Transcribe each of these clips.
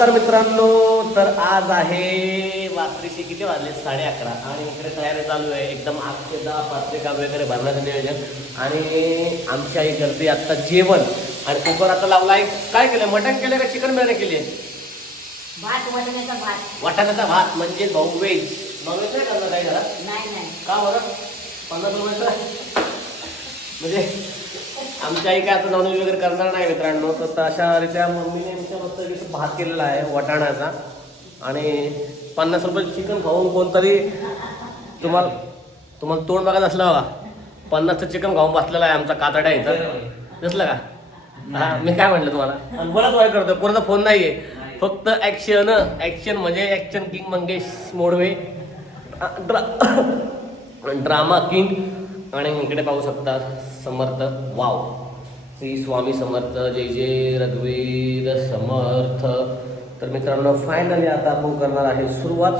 नमस्कार मित्रांनो, तर आज आहे रात्रीचे किती वाजले 11:30 आणि इकडे तयारी चालू आहे. एकदम अक्षदा पत्रिका वगैरे भरण्याचं नियोजन आणि आमची आई करते आत्ता जेवण आणि कुकर आता लावला आहे. काय केलं, मटण केलं का चिकन बिर्याणी केली आहे? भात, वाटाण्याचा भात. वाटाण्याचा भात म्हणजे नॉनव्हेज. नॉनव्हेज नाही करणार काही घरात? नाही. का बरं? 50 रुपयाचं म्हणजे आमची आई काय आता नॉनव्हेज वगैरे करणार नाही मित्रांनो. तर अशा रीत्या मम्मीने आमच्या मस्त भात केलेला आहे वाटाण्याचा आणि 50 रुपये चिकन खाऊन कोणतरी तुम्हाला तोंड बघायचं असलं बघा, 50चं चिकन खाऊन बसलेला आहे आमचा कातड्या इथं. दिसलं का? हा, मी काय म्हटलं तुम्हाला आणि बरंच वाय करतो. कोणाचा फोन नाही आहे, फक्त ॲक्शन म्हणजे action king Mangesh Modve, drama king. आणि इकडे पाहू शकता समर्थ. वाव, श्री स्वामी समर्थ, जय जय रघुवीर समर्थ. तर मित्रांनो फायनली आता आपण करणार आहे सुरुवात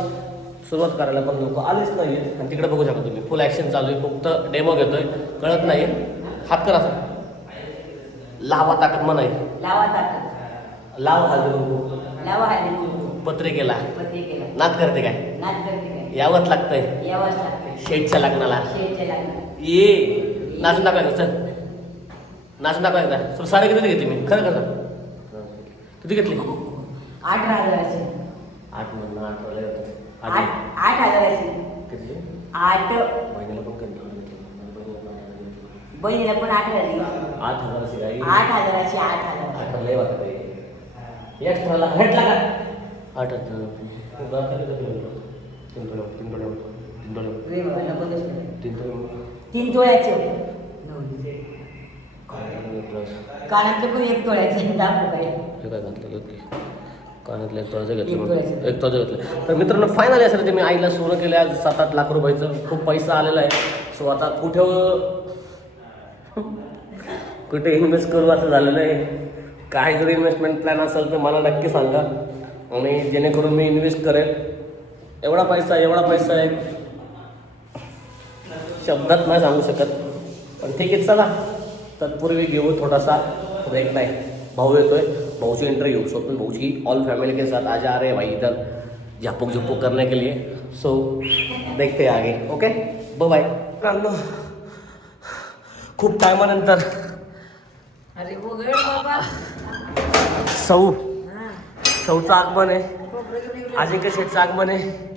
करायला, पण लोक आलेच नाही आहेत. आणि तिकडे बघू शकता तुम्ही फुल ॲक्शन चालू आहे. फक्त डेमो घेतोय, कळत नाही. हात करा असं, लावा ताकद म्हणाय, लावा ताकद, लाव हळदी कुंकू, लावा हळदी कुंकू, पत्रिकेला पत्रिकेला नाद करते काय, नाद करते काय, यावंच लागतंय यावंच लागतंय. शेठच्या लग्नाला. शेठच्या लग्नात ये नाचून दाखवायचं, चल नाचून दाखवायचं. तुला साडी किती घेतली मी, खरं खरं किती घेतली? 8,000ची. 8 म्हणून 8 वाले होते. 8,000ची. किती? 8. महिन्याला पण कधी बहिणीला पण 8,000. 8,000ची गाई. 8,000ची. 8,000. 8 लय वाटतंय. एक्स्ट्राला भेटला का? 8,000. तीन तोळ्याचे कानातले पण 1 तोळ्याचे. दाखवू काय? काय घातलं की कानातलं 1 तोळ्याचं घेतलं, 1 तोळ्याचं घेतलं. तर मित्रांनो फायनली असं ते मी आईला सोनं केलं आज 7-8 लाख रुपयाचं. खूप पैसा आलेला आहे. सो आता कुठे इन्व्हेस्ट करू असं झालेलं आहे. काही जरी इन्व्हेस्टमेंट प्लॅन असेल तर मला नक्की सांगा आणि जेणेकरून मी इन्व्हेस्ट करेन. एवढा पैसा आहे शब्दात नाही सांगू शकत, पण ठीक आहे चला. तत्पूर्वी घेऊ थोडासा ब्रेक. नाही, भाऊ येतोय, भाऊची एंट्री घेऊ. स्वप्न भाऊची ऑल फैमिली के साथ आज आ रहे भाई इधर झापूक झुपूक करने के लिए. सो देखते हैं आगे. Okay, bye. खूप टायमानंतर अरे उघड बाबा. सौचं आगमन आहे, अजिंक्य शेठचं आगमन आहे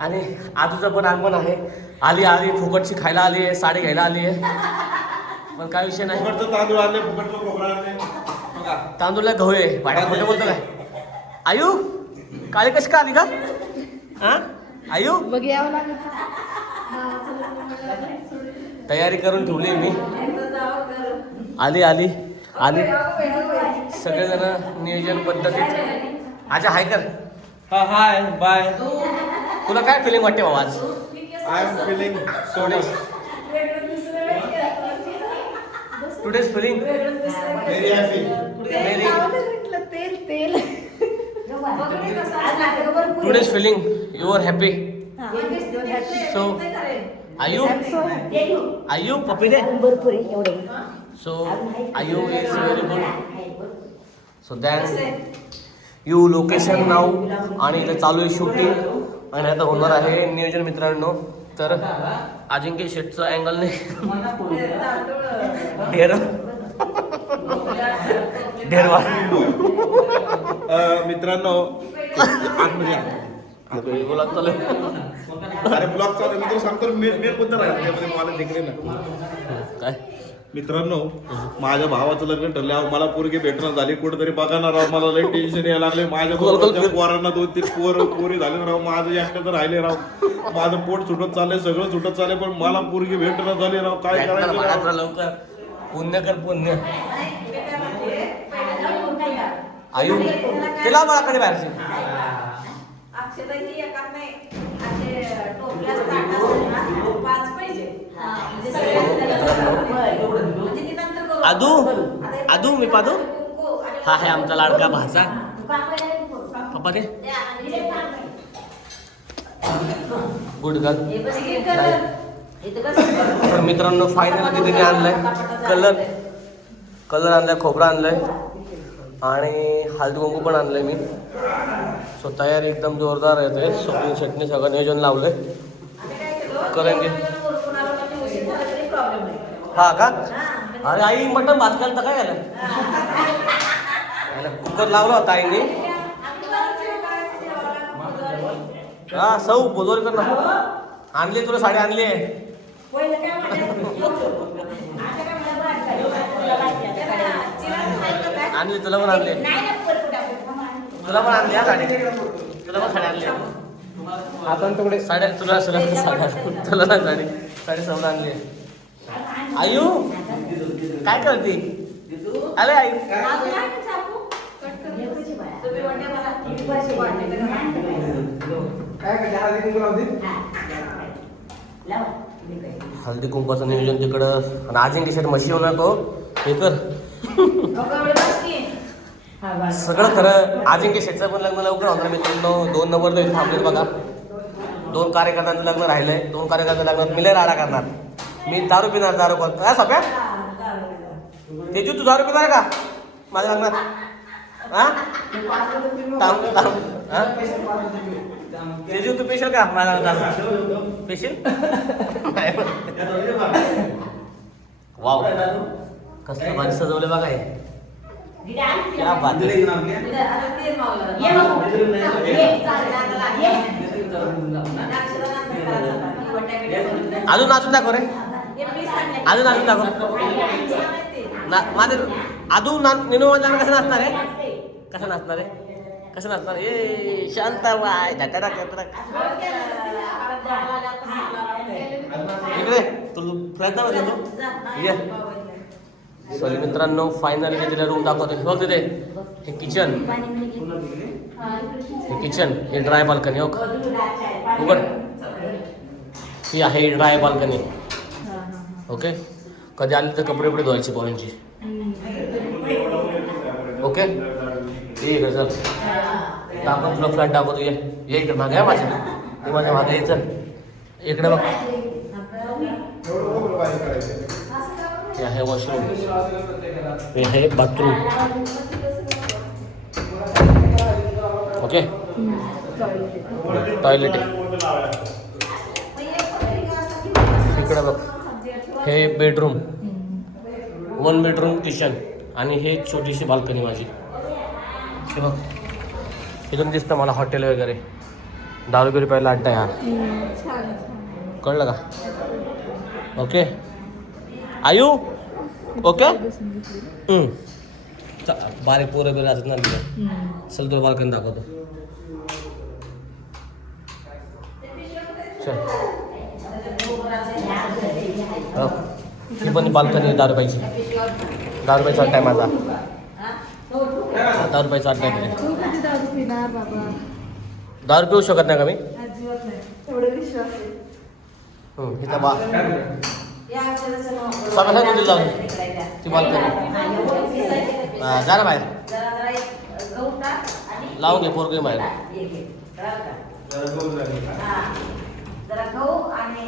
आणि आजूचं पण आगमन आहे. आली फुकटची खायला आली आहे, साडी घ्यायला आली आहे. पण काय विषय नाही, तांदूळ आणले, फुकटचं खोबरं आणले. तांदूळला गहू आहे. भाड्या खोटं बोलतो काय? आयु काळी कशी का आली का? हा आयु, तयारी करून ठेवली मी. आली सगळेजण नियोजन पद्धतीत. आजा हाय कर. Hi bye. तुला काय फिलिंग वाटते बाबा आज? I am feeling so much today's feeling very happy. Today's feeling you are happy. So Ayu पप्पी दे. So Ayu is very good. So then you location नाव आणि इथं चालू आहे शूटिंग आणि आता होणार आहे नियोजन मित्रांनो. तर अजिंक्य शेठचं अँगलने ढेरवा मित्रांनो बोला चालू. अरे ब्लॉग चालू. मी तर सांगतो मेन मुद्दा राहिला त्यामध्ये मला जिंकले ना. काय मित्रांनो, माझ्या भावाचं लग्न ठरल्यावर मला पोरगी भेटणं झाली. कुठेतरी बघणार राव, मला लई टेन्शन यायला लागले. माझ्या पोरांना 2-3 पोरी झाले राव, माझं एकटं राहिले राव. माझं पोट सुटत चाललंय, सगळं सुटत चाललंय, पण मला पोरगी भेटणं झाली राव. काय करायचं लवकर? पुण्य कर पुण्य. आयु तिला बाळाकडे बाहेरची आदू मी पादू. हा आहे आमचा लाडका भाचा. पप्पा दे गुड गर्ल. तर मित्रांनो फायनल तिथे आणलाय कलर आणलाय, खोबरं आणलंय आणि हळदी कुंकू पण आणलंय मी. सो तयारी एकदम जोरदार येते. स्वप्नील शेटने सगळं नियोजन लावलंय. करेंगे. हा का? अरे आई मटण भात केलं तर काय झालं? कुकर लावला होता आईने. हा सौ बोलवर कर ना. आणली तुला साडी आणली आहे. आणली तुला पण आणली. तुला पण आणली हा साडी. तुला पण साडी आणली. आता तुकडे साड्या तुला साड्या तुला नाही साडी साडी सवड आणली. आयु काय करते? अरे आई हळदी कुंकवाचं नियोजन तिकडं. आणि अजिंक्य शेट म्हशी होणार तो हे कर. सगळं खरं. अजिंक्य शेटचं पण लग्न लवकर होणार मित्रांनो. 2 नंबर थांबले बघा. 2 कार्यकर्त्यांचं लग्न राहिलंय. 2 कार्यकर्त्यांचं लग्नात मी लय राडा करणार. मी दारू पिणार. दारू पण काय सगळ्या तेजू तू दारू पिणार का माझ्या लग्नात? हा तेजू तू पेशल का माझ्या लग्नात? पेशल वाव कसलं भारी सजवले बघा हे. क्या बात आहे. अजून नाचून दाखव रे. अजून नाचून दाखव. माझं अजून निनोवान कसं नाचणार आहे? कसं नाचणार आहे? कसं नाचणार? ए शांताबाई धटाडा करता इकडे तू प्रयत्न करतो ये. सॉरी मित्रांनो फायनली तिला रूम दाखवतो. बघ तिथे हे किचन. हे किचन. हे ड्राय बाल्कनी. उघड. ही आहे ड्राय बाल्कनी. ओके कधी आली तर कपडे कपडे धुवायची पोरांची. ओके ये इकडे चल दाखव तुला फ्लॅट दाखवतो. ये ये इकडे मागे आहे माझ्या. हे माझ्या मागे ये चल इकडे बघ. हे आहे वॉशरूम. हे आहे बाथरूम. ओके टॉयलेट आहे इकडे बघ. हे बेडरूम. 1 bedroom kitchen. आणि हे छोटीशी बाल्कनी माझी. हे बघ इथून दिसतं मला हॉटेल वगैरे. 10 रुपये रुपयाला अड्डा यार. कळलं का? ओके आयु ओके. बारीक पोरं बिरं असत ना. चल तुला बाल्कनी दाखवतो. चल ही पण बाल्कनी 10 रुपयाची. 10 रुपयाचा अड्डा आहे माझा. 10 रुपयाचा अड्डा आहे. 10 रुपये होऊ शकत नाही का मी? इथं बा सगळं जाऊ ती बाल्कनी. जा ना बाहेर लावून घे पोरगे बाहेर.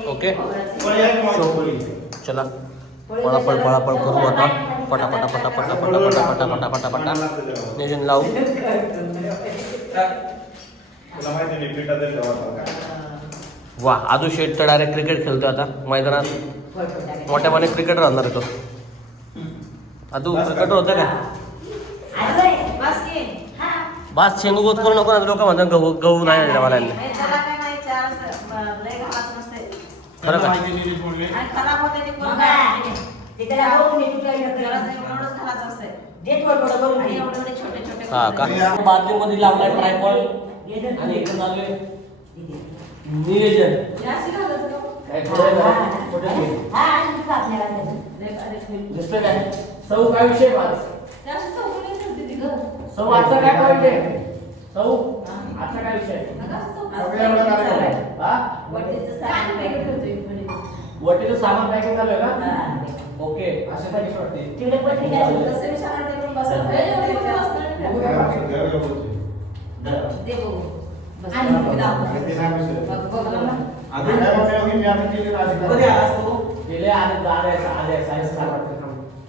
ओके चला पळापळ करू आता. पटापटा पटापटा पटापटा पटापटा पटापटा नियोजन लावू. वा आजू शेट तर डायरेक्ट क्रिकेट खेळतो आता मैदानात. मोठ्या पाने क्रिकेटर राहणार आहे तो. आदू क्रिकेटर होतं का? बास शेंगू गोत करू नको ना. लोक म्हणतात गहू गहू नाही दिला मला. खरं का? हा का? बाथरूममध्ये लावलाय ट्रायपॉड. आणि इकडे चालू आहे नियोजन. दिसतंय काय? सौ काय विषय आज? सौ आजचा काय पॉइंट? सौ आजचा काय विषय? वटीचं सामान पॅकिंग झालंय का? ओके असं काय वाटते?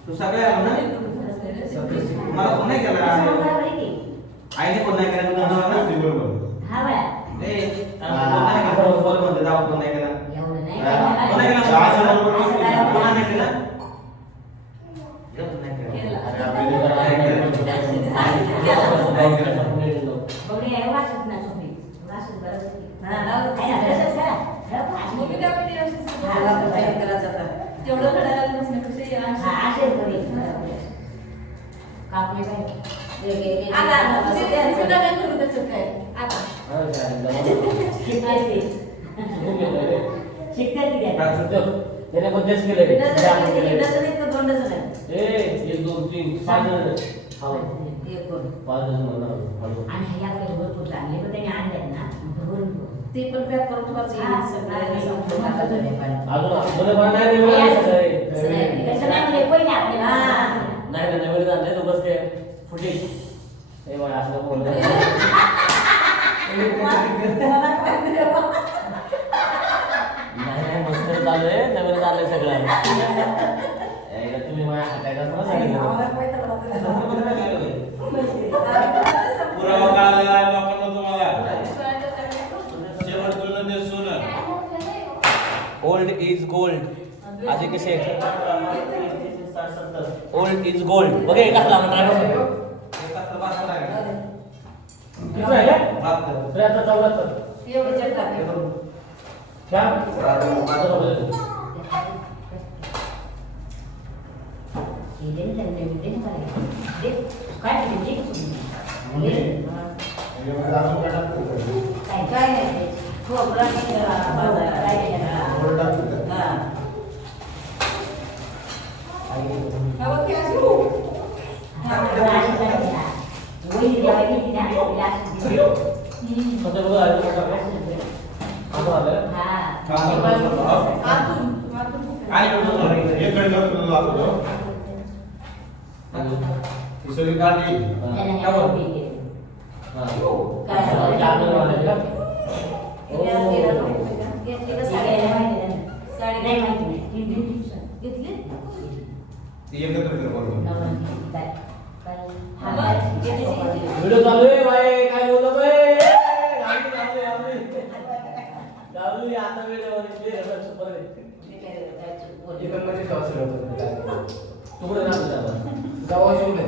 तू सगळे मला फोन नाही केला बरोबर आहे की? आईने फोन नाही केला तू म्हणतो ना ते बरोबर. हा बळा. फोन नाही केला बोल म्हणते जाऊ फोन नाही केला एवढं नाही. फोन नाही केला चहाच्या बरोबर असं काय फोन बोलणार? नाही केला फोन नाही केला बघणी आहे, वाचत नाही झोपी. वाचत बरं होती. आहे ना, तसंच करा. हा, जेवढं घडायला बसण्यापेक्षा या हा, असेल बरी. कापले पाहिजे. आता तुझे काय करू त्याचं काय आता शिकते ती. शिकते ती काय? त्याने पण तेच केलं रे. जाम केलं. डझन एक का दोन डझन आहे? ए 1 2 3 5 जण. हा. एक दोन. 5 जण म्हणा. आणि हे आपल्याला भरपूर चांगले पण त्यांनी आणले ना भरून ते पण पॅक करून तुम्हाला हा, सगळं सगळं अजून जुने पण नाही नवीन सगळे. कसं नाही म्हणजे पहिले आपले ना. नाही नाही नवीन आणले तो बस ते फुटेज. हे बघ असं बोलतो. नाही नाही मस्त चालू आहे नवीन चाललंय सगळं. एकदा तुम्ही माझ्या हाताला मला सांगितलं. पुरावा कळालेला आहे लोकांना तुम्हाला. शेवटचं ते सोनं. ओल्ड इज गोल्ड आधी कसे ओल्ड इज गोल्ड बघे कसला ड्रायव्हर किती आहे का? 74. एवढं चेक टाकले क्या? माझं बघ. काय नाही खोबरं आणि बाजार काय कसं बघ आलं मोठं. असं आलं. एक गडी तुला लागतो. दुसरी गाडी. ती एकत्र कर बरोबर. व्हिडिओ चालू आहे बाय काय बोलतो बाय गाडी चालू आहे चालू आहे आता व्हिडिओ सुपर आहे. तू कुठे राहतो गावा शिवले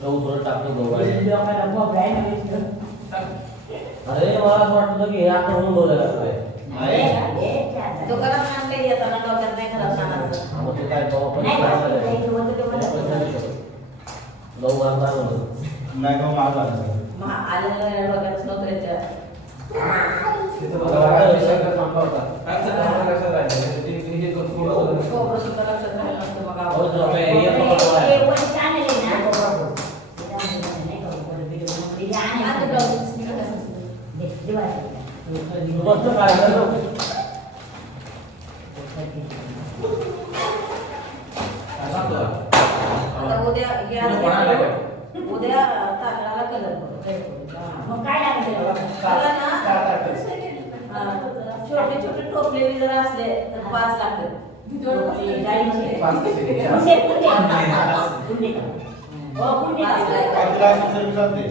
गहू थोडं टाकतो गहू अरे मला असं वाटतं की हे आपण म्हणून बोलायला लागलोय. दुकानात आणले येताना डोक्यात नाही खराब सांगायचं. मग ते काय गहू पण नाही, काय झालं? नाही, नाही, नाही, पैसे नाही शकत. गहू आणला म्हणून नाही का माझा. आलेलं डोक्यातच नव्हतं याच्या. तिथं बघा शंकर थांबला होता लक्षात राहिलं हे खोबरं सुद्धा लक्षात राहिलं नसतं बघा हो, जो काही हे पकडतो आहे. हे वर channel आहे ना. नाही का, वर video मध्ये जे आहे आता ना, ब्लाऊज निघत दे, दिवाळी. मस्त काढलं ना. आता उद्या हे असं उद्या तांदळाला कलर मग काय लागेल? छोटे छोटे टोपले जर असले तर 5 लागतात टोपली, गाडीची. पाच पैसे. कुंडे, कुंडे. कुंडे. हो, कुंडे. तिला असं सर्विस चालते.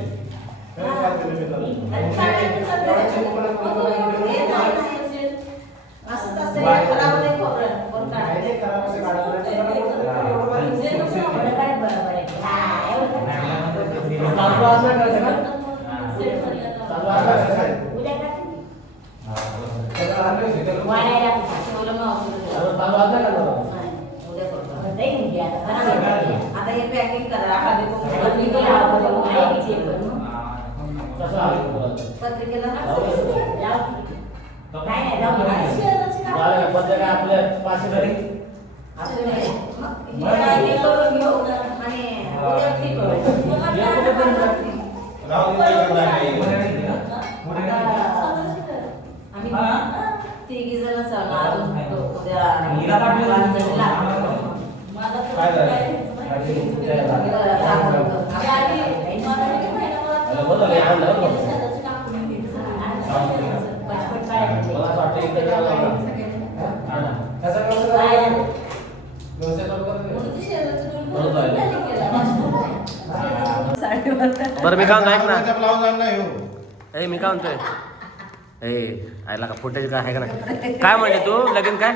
असंच असतं खराब नाही खोबरं कोण काढायचं बरोबर आहे, बरोबर आहे. हा, एवढं. चालू असं करायचं का? चालू असं करायचं. उद्या टाकू. त्याला आणलं होतं, त्याला वाढायला ठेवलं मावशीला. चालू असं करायचं. उद्या करतो जाईल म्हणजे आता. आता हे पॅकिंग करा हळदी कुंकू कसं आहे तुला? पत्रिकेला काय नाही जाऊ दे. झालं, पत्रिका काय आपल्या पाचशे तरी असं नाही. मग हे करून घेऊ आणि उद्या ठीक करू. राहू दे, ते करणार नाही. आम्ही तिघी जण अजून उद्या हिला पाठवलं. माझा काय झालं? आधी मला हे आणलं बघ. सगळं टाकून द्यायचं. पटपट मला काढायचे. असं वाटतं इकडे काय लावलं. हा ना. कसं कसं करायचं? व्यवस्थित बरोबर आहे. म्हणून ते शेजारचं दोन बरोबर पोरं आहे. खाली केलं. साडीवर. बरं मी काय म्हणतो, ऐक ना ब्लाऊज आणला हो ए मी काय म्हणतोय ए आयला का फुटेज काय आहे का नाही काय म्हणते तू लगीन काय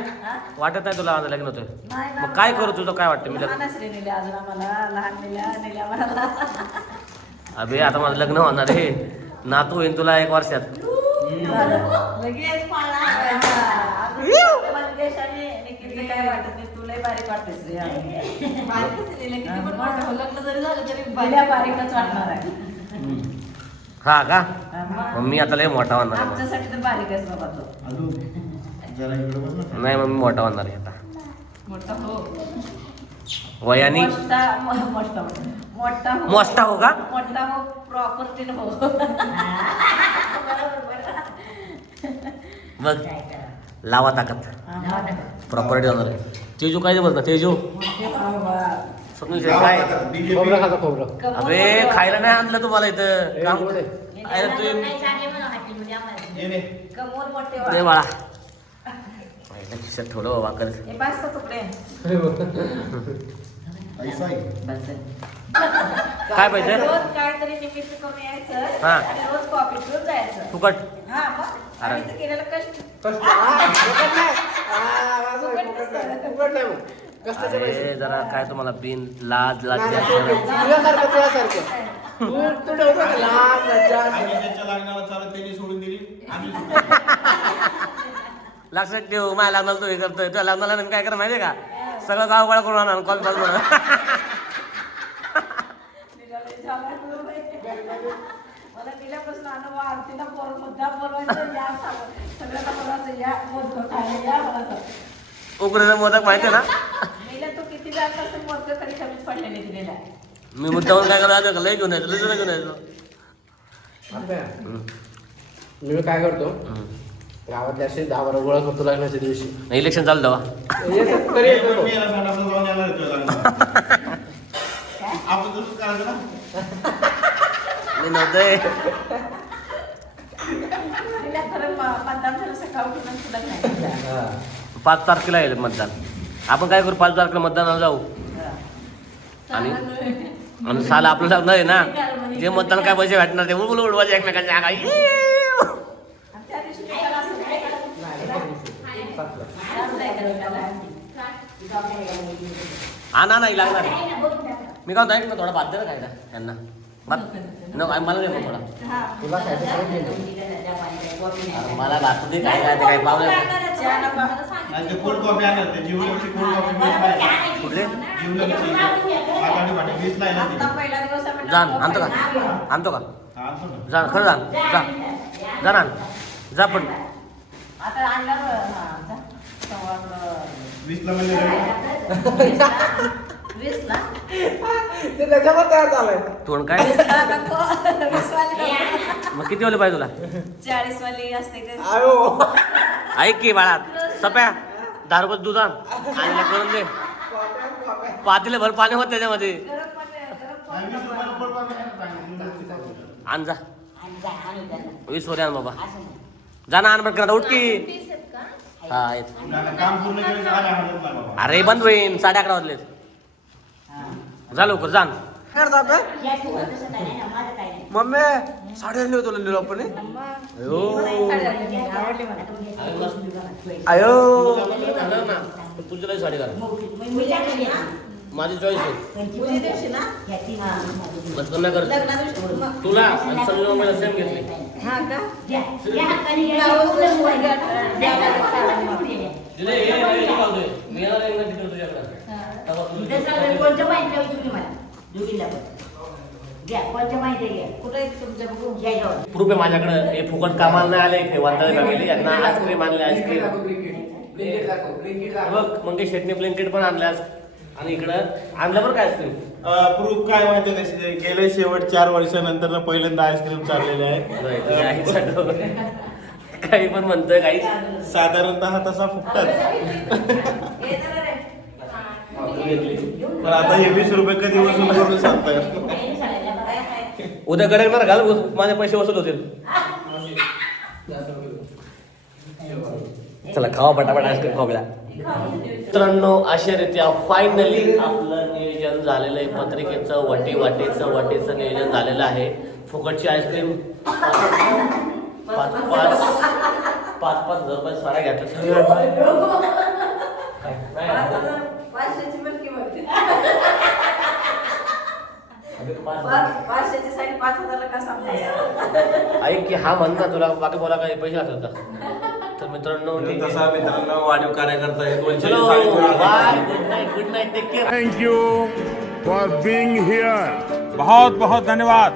वाटत नाही तुला माझं लग्न होतोय नाही ना. मग काय करू तुझं काय वाटतं मी लग्न लहानच रे नेले अजून आम्हाला लहान नेल्या मला अबे आता माझं लग्न होणार आहे नातू होईन तुला 1 वर्षात लगेच मला मला देशाने निखिलचं काय वाटत नाही तुला बारीक वाटतेस रे बारीकच नेले किती पण मोठं लग्न जरी झालं तरी बारीकच वाटणार आहे हा का मग मग मी आता लय मोठा होणार आहे मग. आमच्यासाठी तर बारीकच बाबा तो अजून जरा इकडे बस ना नाही मग मी मोठा होणार आहे आता मोठा हो वयानी मोठा हो मोठा हो का मोठा हो प्रॉपर्टीन हो बघ लावा ताकद प्रॉपर्टी होणार आहे तेजू काय बोलत ना तेजू स्वप्नील शेठ काय खोबरं खातो खोबरं. अबे खायला नाही आणलं तुम्हाला इथं काम पुढे. अरे तुम्ही नाही सांगे म्हणून हाती मुली आम्हाला. ये ने. कमोर मोठे नाही बाळा पहिल्या खिशात ठेवलं बाबा कर हे पाच का तुकडे ऐसा ही. काय पाहिजे रोज काहीतरी निमित्त करून यायचं हा. आणि रोज कॉफी घेऊन जायचं फुकट हा मग अरे. आम्ही तर केलेलं कष्ट कष्ट. फुकट नाही. माझं फुकट नाही. फुकट नाही मग. कष्टाचे पैसे. अरे जरा काय तुम्हाला बिन लाज लाज नाही, जास्त नाही, नाही. तुझ्यासारखं. तू ठेवतो का लाज, लज्जा? आम्ही त्याच्या लग्नाला चालत त्यांनी सोडून दिली आम्ही लक्षात ठेव माझ्या लग्नाला तू हे करतोय तुझ्या लग्नाला नवीन काय करा माहितीये का सगळं गाव गोळा करून आणा कॉल कॉल म्हणून मला दिल्यापासून अनुभव आरतीला पोर मुद्दा बोलवायचं या सगळ्यांना बोलवायचं या मोदक खायला या मला उकडेचं मोदक माहितीये ना मेला तो किती जात असेल मोदक कधी कमीच पडलेले दिलेला मी मुद्दावर काय करायचं लय घेऊन यायचं लय जुनं घेऊन यायचं आता मी काय करतो गावातले असे 10-12 गोळा करतो लग्नाच्या दिवशी इलेक्शन चालू तेव्हा येतात तरी येतो. मी याला सांगितलं, जाऊन येणार आहे तुझ्या लग्नाला. आपण तसंच करायचं ना मी नव्हतंय तिला खरं मतदान झालं सकाळ उठून सुद्धा नाही हा. 5 तारखेला येईल मतदान आपण काय करू 5 तारखेला मतदानाला जाऊ आणि साल आपलं लग्न आहे ना जे मतदान काय पैसे भेटणार ते उडवून उडवायचे एकमेकांच्या आगा त्या दिवशी मी त्याला असं काय आणा नाही लागणार आहे. मी काय म्हणतो ऐक ना थोडा भात दे ना खायला त्यांना भात न मला दे मग थोडा तुला काय ते सांगितलं. अरे मला भात दे काय काय ते काय पावलं आणि ते कोल्ड कॉफी आणणार ते जीवलगची कोल्ड कॉफी मीच नाही कुठले जीवलगची आगाडी वाटी मीच नाही ना ती. पहिला दिवस आपण जाण आणतो का आणतो का हा, आणतो ना. जा खरं जा जा ना जा पण आता आणल्यावर हा, जा. सव्वा 20 ला म्हणजे ready. 20 ला ते त्याच्यावर तयार झालंय. तोंड काय 20 वाली मग किती वाले पाहिजे तुला 40 वाली असते का आयो. ऐक की बाळा सप्या 10 रुपये दूध आण आणि करून दे पातीले भर पाणी होत त्याच्यामध्ये गरम पाणी गरम आणि 20 रुपयाला कोल्ड कॉफी नाही सांगितलं. आण जा आणि जा, आणून द्या ना. 20 वर आण बाबा असं नाही. जा ना आण पटकन उठ की हा येत नाही, काम पूर्ण केलं तर आम्ही हालत नाही बाबा. अरे बंद होईन 11:30 वाजलेत जा लवकर जा आण. या ठिकाणी तसं काही नाही ना, माझं काही नाही. मम्मी साडी आणली होती लिहिलो आपण आवडली मला आयो. तुझी लई साडी घाल मुलीसाठी ना, माझी चॉईस आहे पुढच्या दिवशी ना या ती- बस कमी कर लग्ना दिवशी मग तुला आणि संजू मला सेम घेतली हा का द्या. या हाताने या ब्लाऊज हाताने शिवून द्या. द्या. द्या. तिला हे घालतोय मी येणार आहे ना तिकडे तुझ्याकडे तेव्हा तुझी- इथं सगळं कोणत्या माहिती आहे तुम्ही मला दोघींना पण द्या कोणत्या माहिती आहे घ्या. कुठे तुमच्या बघू या जवळ. प्रूफ आहे माझ्याकडे हे फुकट कामाला नाही आले हे वांदळे फॅमिली यांना आईस्क्रीम आणले आईस्क्रीम बघ मंगेश शेटने ब्लँकेट पण आणले आज आणि इकडं आणलं बरं काय आईस्क्रीम प्रूफ काय माहिती कशी गेले शेवट 4 वर्षानंतर पहिल्यांदा आईस्क्रीम चाललेले आहे काही पण म्हणतोय काही साधारणतः तसा फुकटाच हे जरा रे. पण आता हे 20 रुपये कधी वसूल करून सांगताय काही नाही सांगायला बघा. उद्या गडगणार घाल माझे पैसे वसूल होतील. चला खावा पटापट आईस्क्रीम खाऊया. मित्रांनो अशा रीत्या फायनली आपलं नियोजन झालेलं आहे. पत्रिकेचं वाटेचं नियोजन झालेलं आहे. फुकटची आईस्क्रीम 5,000 रुपये सारा घेतला. 500ची बरकी बघते. काय 500ची साडी 5,000ला का सांगते? ऐक की हा म्हण ना तुला बाकी बोला काही पैसे लागतात का? तर मित्रांनो ठीक आहे. तसा मित्रांनो वाढीव कार्यकर्ता आहे. 200 चलो साडी bye, good night take care. Thank you for being here. बहुत बहुत धन्यवाद.